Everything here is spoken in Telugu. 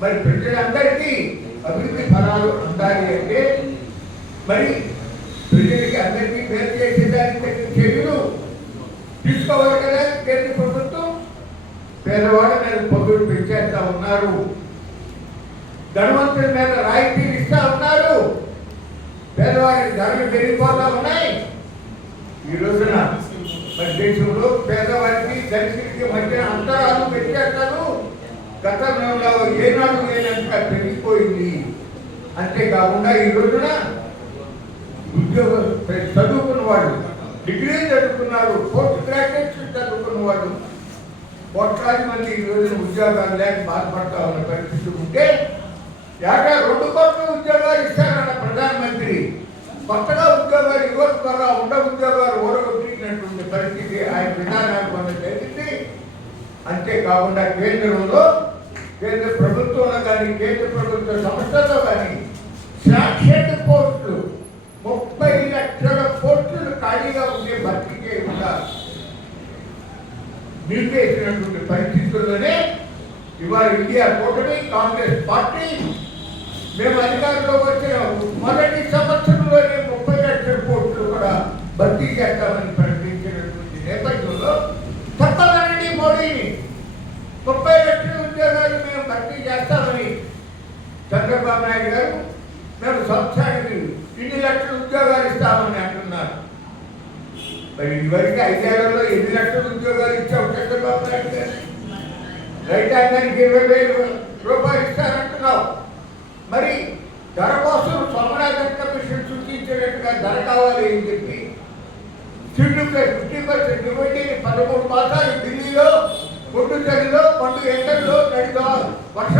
మరి ప్రజలందరికీ అభివృద్ధి ఫలాలు అందాలి అంటే మరి ప్రజలకి అందరికీ మేలు చేసేదానికి చర్యలు తీసుకోవాలి కదా కేంద్ర ప్రభుత్వం? పేదవాళ్ళ మీద పొద్దుడు పెంచేస్తా ఉన్నారు. ధనవంతుల మీద రాయితీలు ఇస్తా ఉన్నారు. పేదవారికి ధరలు పెరిగిపోతా ఉన్నాయి. ఈ రోజున మన దేశంలో పేదవారికి దళితులకి మధ్య అంతరాలు వ్యత్యాసాలు గతంలో ఏనాడు లేనంతగా పెరిగిపోయింది. అంతేకాకుండా ఈ రోజున ఉద్యోగ చదువుకున్న వాళ్ళు డిగ్రీ చదువుకున్నారు పోస్ట్ గ్రాడ్యుయేట్స్ చదువుకున్న వాళ్ళు కోట్లాది మంది ఈ రోజున ఉద్యోగాలు లేక బాధపడతా ఉన్న పరిస్థితి ఉంటే ఏటా రెండు కోట్ల ఉద్యోగాలు ఇస్తారన్న ప్రధానమంత్రి కొత్తగా ఉద్యోగాలు ఇవ్వడం ద్వారా ఉండ ఉద్యోగాలు ఓడగొట్టినటువంటి పరిస్థితి ఆయన విధానాన్ని మనం జరిగింది అంతేకాకుండా కేంద్రంలో కానీ కేంద్ర ప్రభుత్వ సంస్థతో కానీ శాక్షేత పోస్టులు ముప్పై లక్షల పోస్టులు ఖాళీగా ఉండే భర్తీ చేయకుండా నిలిపేసినటువంటి పరిస్థితుల్లోనే ఇవాళ ఇండియా కూటమి కాంగ్రెస్ పార్టీ మేము అధికారంలో వచ్చిన మొదటి సంవత్సరంలోనే ముప్పై లక్షల కోట్లు కూడా భర్తీ చేస్తామని ప్రకటించినటువంటి నేపథ్యంలో చెప్పాలండి మోడీని? ముప్పై లక్షల ఉద్యోగాలు మేము భర్తీ చేస్తామని చంద్రబాబు నాయుడు గారు మేము సంవత్సరానికి ఇన్ని లక్షల ఉద్యోగాలు ఇస్తామని అంటున్నారు. మరి ఇదివరకు ఐదేళ్ళలో ఎన్ని లక్షల ఉద్యోగాలు ఇచ్చావు చంద్రబాబు నాయుడు గారు? రైతాంగానికి ఇరవై వేలు రూపాయలు ఇస్తానంటున్నావు. మరి ధర కోసం సోమనాథన్ కమిషన్ సూచించినట్టుగా ధర కావాలి అని చెప్పి ఫిఫ్టీ ఫిఫ్టీ పర్సెంట్ ఇవ్వండి పదమూడు మాసాలు ఢిల్లీలో పొట్టు చలిలో పండు ఎండల్లో నడిగా వర్షాలు